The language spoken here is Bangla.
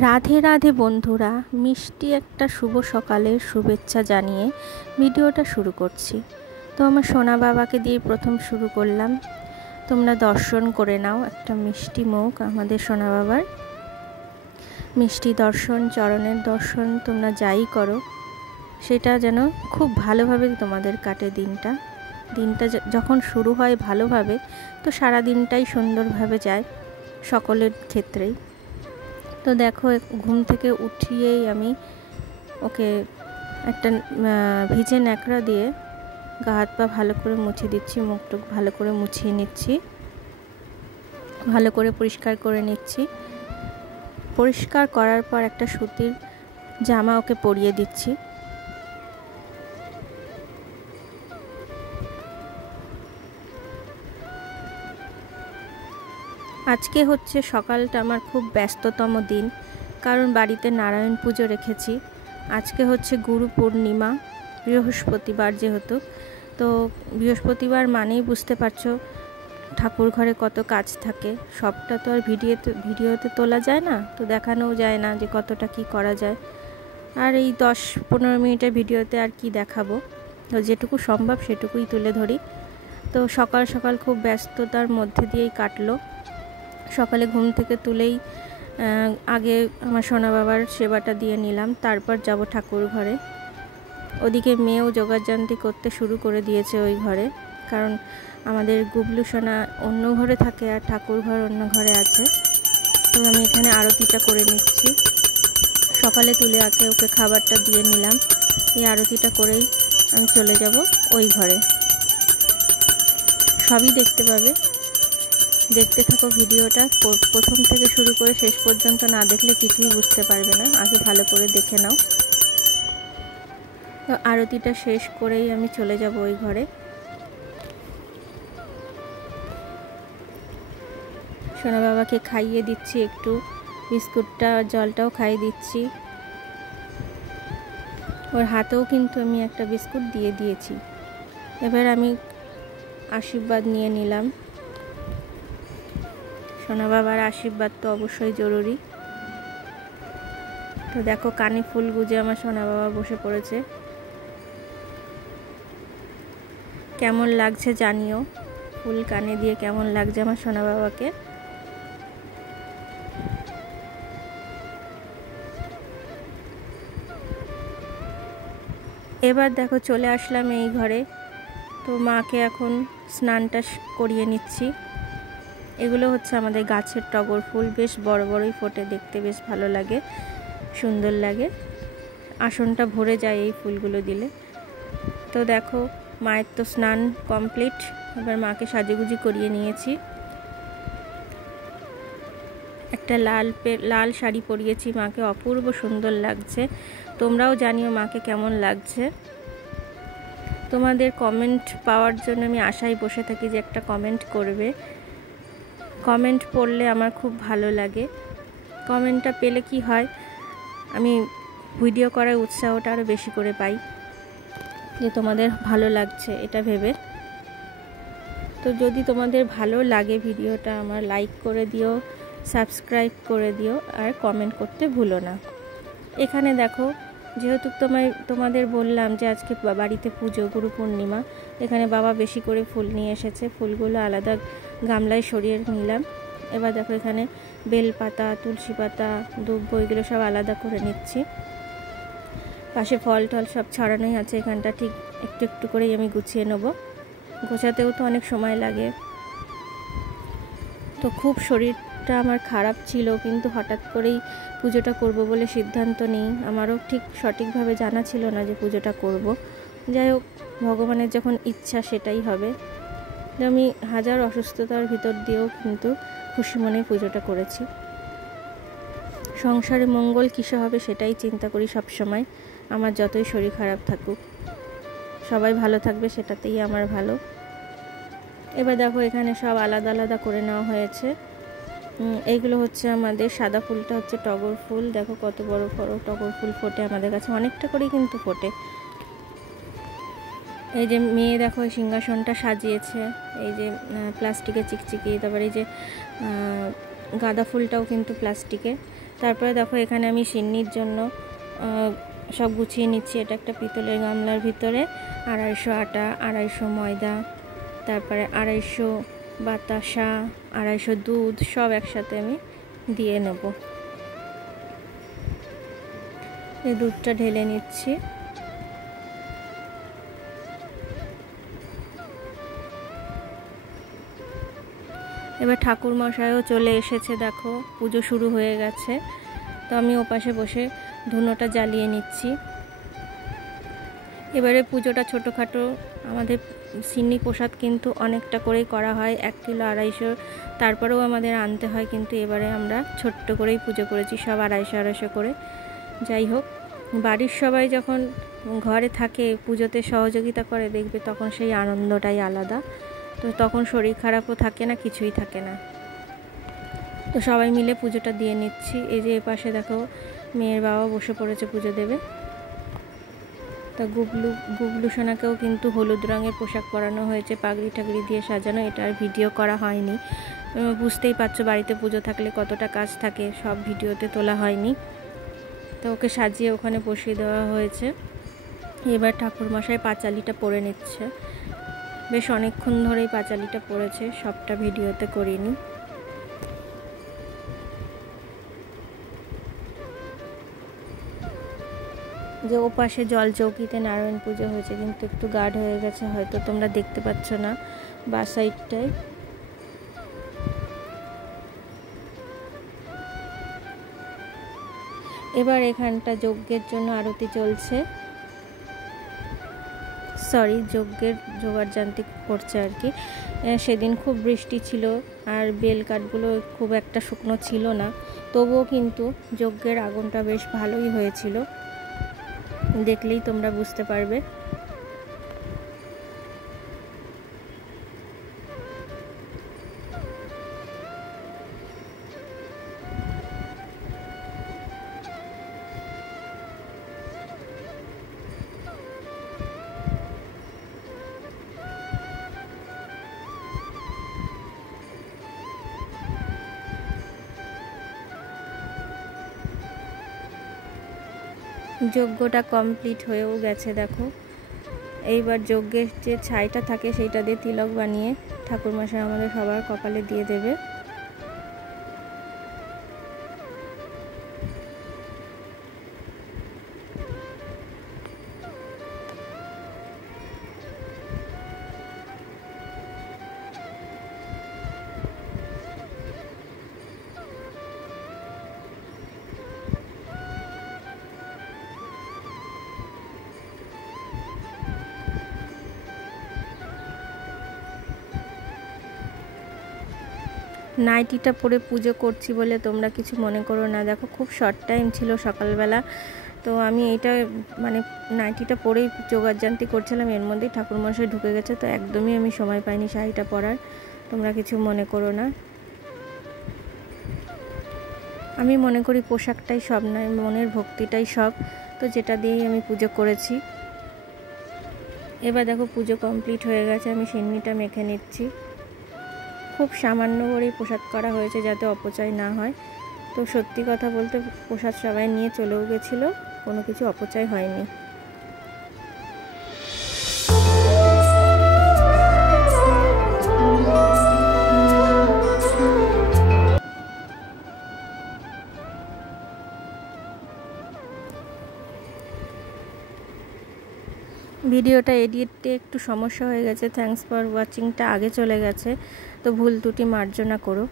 রাধে রাধে বন্ধুরা, মিষ্টি একটা শুভ সকালের শুভেচ্ছা জানিয়ে ভিডিওটা শুরু করছি। তো আমার সোনা বাবাকে দিয়ে প্রথম শুরু করলাম। তোমরা দর্শন করে নাও একটা মিষ্টি মুখ আমাদের সোনা বাবার। মিষ্টি দর্শন, চরণের দর্শন, তোমরা যাই করো সেটা যেন খুব ভালোভাবে তোমাদের কাটে দিনটা যখন শুরু হয় ভালোভাবে, তো সারা দিনটাই সুন্দরভাবে যায় সকলের ক্ষেত্রেই। তো দেখো, ঘুম থেকে উঠিয়েই আমি ওকে একটা ভিজে ন্যাকড়া দিয়ে গা হাত পা ভালো করে মুছে দিচ্ছি, মুখটুক ভালো করে মুছিয়ে নিচ্ছি, ভালো করে পরিষ্কার করে নিচ্ছি। পরিষ্কার করার পর একটা সুতির জামা ওকে পরিয়ে দিচ্ছি। আজকে হচ্ছে সকালটা আমার খুব ব্যস্ততম দিন, কারণ বাড়িতে নারায়ণ পুজো রেখেছি। আজকে হচ্ছে গুরু পূর্ণিমা, বৃহস্পতিবার যেহেতু, তো বৃহস্পতিবার মানেই বুঝতে পারছো ঠাকুর ঘরে কত কাজ থাকে। সবটা তো আর ভিডিওতে তোলা যায় না, তো দেখানোও যায় না যে কতটা কি করা যায়। আর এই 10-15 মিনিটের ভিডিওতে আর কি দেখাবো, তো যেটুকু সম্ভব সেটুকুই তুলে ধরি। তো সকাল সকাল খুব ব্যস্ততার মধ্যে দিয়েই কাটলো। সকালে ঘুম থেকে তুলেই আগে আমার সোনা বাবার সেবাটা দিয়ে নিলাম, তারপর যাব ঠাকুর ঘরে। ওদিকে মেয়েও যোগাযান্তি করতে শুরু করে দিয়েছে ওই ঘরে, কারণ আমাদের গুবলু সোনা অন্য ঘরে থাকে আর ঠাকুর ঘর অন্য ঘরে আছে। তো আমি এখানে আরতিটা করে নিচ্ছি। সকালে তুলে ওকে খাবারটা দিয়ে নিলাম। এই আরতিটা করেই আমি চলে যাব ওই ঘরে। সবই দেখতে পাবে, দেখতে থাকো ভিডিওটা প্রথম থেকে শুরু করে শেষ পর্যন্ত। না দেখলে কিছুই বুঝতে পারবে না, আগে ভালো করে দেখে নাও। তো আরতিটা শেষ করেই আমি চলে যাব ওই ঘরে। সোনা বাবাকে খাইয়ে দিচ্ছি, একটু বিস্কুটটা জলটাও খাইয়ে দিচ্ছি। ওর হাতেও কিন্তু আমি একটা বিস্কুট দিয়ে দিয়েছি। এবার আমি আশীর্বাদ নিয়ে নিলাম। সোনা বাবার আশীর্বাদ তো অবশ্যই জরুরি। তো দেখো, কানে ফুল গুজে আমার সোনা বাবা বসে পড়েছে। কেমন লাগছে জানিও, ফুল কানে দিয়ে কেমন লাগছে আমার সোনা বাবাকে। এবার দেখো চলে আসলাম এই ঘরে। তো মাকে এখন স্নানটা করিয়ে নিচ্ছি। এগুলো হচ্ছে আমাদের গাছের টগর ফুল, বেশ বড় বড়ই ফোটে, দেখতে বেশ ভালো লাগে, সুন্দর লাগে। আসনটা ভরে যায় এই ফুলগুলো দিলে। তো দেখো, মায়ের তো স্নান কমপ্লিট। এবার মাকে সাজুগুজি করিয়ে নিয়েছি। একটা লাল শাড়ি পরিয়েছি মাকে, অপূর্ব সুন্দর লাগছে। তোমরাও জানিও মাকে কেমন লাগছে। তোমাদের কমেন্ট পাওয়ার জন্য আমি আশায় বসে থাকি যে একটা কমেন্ট করবে। কমেন্ট পড়লে আমার খুব ভালো লাগে। কমেন্টটা পেলে কি হয়, আমি ভিডিও করার উৎসাহটা আরও বেশি করে পাই, যে তোমাদের ভালো লাগছে এটা ভেবে। তো যদি তোমাদের ভালো লাগে ভিডিওটা, আমার লাইক করে দিও, সাবস্ক্রাইব করে দিও, আর কমেন্ট করতে ভুলো না। এখানে দেখো, যেহেতু তোমাদের বললাম যে আজকে বাড়িতে পুজো, গুরু পূর্ণিমা, এখানে বাবা বেশি করে ফুল নিয়ে এসেছে। ফুলগুলো আলাদা গামলায় সরিয়ে নিলাম। এবার দেখো, এখানে বেলপাতা, তুলসী পাতা, দুব্ব, এগুলো সব আলাদা করে নিচ্ছি। পাশে ফল টল সব ছড়ানোই আছে, এখানটা ঠিক একটু একটু করেই আমি গুছিয়ে নেব। গোছাতেও তো অনেক সময় লাগে। তো খুব শরীরটা আমার খারাপ ছিল, কিন্তু হঠাৎ করেই পুজোটা করব বলে সিদ্ধান্ত নিই। আমারও ঠিক সঠিকভাবে জানা ছিল না যে পুজোটা করব। যাই হোক, ভগবানের যখন ইচ্ছা সেটাই হবে। আমি হাজার অসুস্থতার ভিতর দিয়েও কিন্তু খুশি মনে পুজোটা করেছি। সংসারে মঙ্গল কিসে হবে সেটাই চিন্তা করি সব সময়। আমার যতই শরীর খারাপ থাকুক, সবাই ভালো থাকবে সেটাতেই আমার ভালো। এবার দেখো, এখানে সব আলাদা আলাদা করে নেওয়া হয়েছে। এইগুলো হচ্ছে আমাদের সাদা ফুলটা হচ্ছে টগর ফুল। দেখো কত বড় বড় টগর ফুল ফোটে আমাদের কাছে, অনেকটা করেই কিন্তু ফোটে। এই যে মেয়ে দেখো এই সিংহাসনটা সাজিয়েছে, এই যে প্লাস্টিকের চিকচিকি। তারপরে এই যে গাঁদা ফুলটাও কিন্তু প্লাস্টিকে। তারপরে দেখো এখানে আমি সিন্নির জন্য সব গুছিয়ে নিচ্ছি। এটা একটা পিতলের গামলার ভিতরে 250 আটা, 250 ময়দা, তারপরে 250 বাতাসা, 250 দুধ সব একসাথে আমি দিয়ে নেব। এই দুধটা ঢেলে নিচ্ছি। এবার ঠাকুর মশাইও চলে এসেছে, দেখো পুজো শুরু হয়ে গেছে। তো আমি ওপাশে বসে ধুনোটা জ্বালিয়ে নিচ্ছি। এবারে পুজোটা ছোটোখাটো, আমাদের সিন্নি প্রসাদ কিন্তু অনেকটা করেই করা হয়, 1 কিলো 250, তারপরেও আমাদের আনতে হয়, কিন্তু এবারে আমরা ছোট্ট করেই পুজো করেছি, সব 250 করে। যাই হোক, বাড়ির সবাই যখন ঘরে থাকে পুজোতে সহযোগিতা করে, দেখবে তখন সেই আনন্দটাই আলাদা। তো তখন শরীর খারাপও থাকে না, কিছুই থাকে না। তো সবাই মিলে পুজোটা দিয়ে নিচ্ছি। এই যে এপাশে দেখো মেয়ের বাবা বসে পড়েছে পুজো দেবে। তা গুবলু সোনাকেও কিন্তু হলুদ রঙের পোশাক পরানো হয়েছে, পাগড়ি টাগড়ি দিয়ে সাজানো। এটা আর ভিডিও করা হয়নি, বুঝতেই পারছো বাড়িতে পুজো থাকলে কতটা কাজ থাকে, সব ভিডিওতে তোলা হয়নি। তো ওকে সাজিয়ে ওখানে বসিয়ে দেওয়া হয়েছে। এবার ঠাকুরমশাই পাঁচালিটা পরে নিচ্ছে, বেশ অনেকক্ষণ ধরেই পাঁচালিটা পড়েছে, সবটা ভিডিওতে করিনি। যে ওপাশে জল চৌকিতে নারায়ণ পুজো হয়েছে, কিন্তু একটু গাঢ় হয়ে গেছে, হয়তো তোমরা দেখতে পাচ্ছ না বা সাইডটায়। এবার এখানটা যজ্ঞের জন্য আরতি চলছে, যজ্ঞের জোগাড় যান্ত্রিক করছে আর কি। সেদিন খুব বৃষ্টি ছিল আর বেল কাঠগুলো খুব একটা শুকনো ছিল না, তবুও কিন্তু যজ্ঞের আগুনটা বেশ ভালোই হয়েছিল, দেখলেই তোমরা বুঝতে পারবে। যজ্ঞটা কমপ্লিট হয়েও গেছে দেখো। এইবার যজ্ঞের যে ছাইটা থাকে সেইটা দিয়ে তিলক বানিয়ে ঠাকুরমশাই আমাদের সবার কপালে দিয়ে দেবে। নাইটিটা পরে পুজো করছি বলে তোমরা কিছু মনে করো না, দেখো খুব শর্ট টাইম ছিল সকালবেলা, তো আমি এইটা মানে নাইটিটা পরেই যোগাযান্তি করছিলাম, এর মধ্যেই ঠাকুরমশাই ঢুকে গেছে, তো একদমই আমি সময় পাইনি শাড়িটা পরার, তোমরা কিছু মনে করো না। আমি মনে করি পোশাকটাই সব নয়, মনের ভক্তিটাই সব, তো যেটা দিয়েই আমি পুজো করেছি। এবার দেখো পুজো কমপ্লিট হয়ে গেছে, আমি সিন্নিটা মেখে নিচ্ছি। খুব সামান্য করেই প্রসাদ করা হয়েছে যাতে অপচয় না হয়। তো সত্যি কথা বলতে প্রসাদ সবাই নিয়ে চলেও গেছিলো, কোনো কিছু অপচয় হয়নি। ভিডিওটা এডিটে একটু সমস্যা হয়ে গেছে, থ্যাঙ্কস ফর ওয়াচিংটা আগে চলে গেছে, তো ভুল ত্রুটি মার্জনা করো।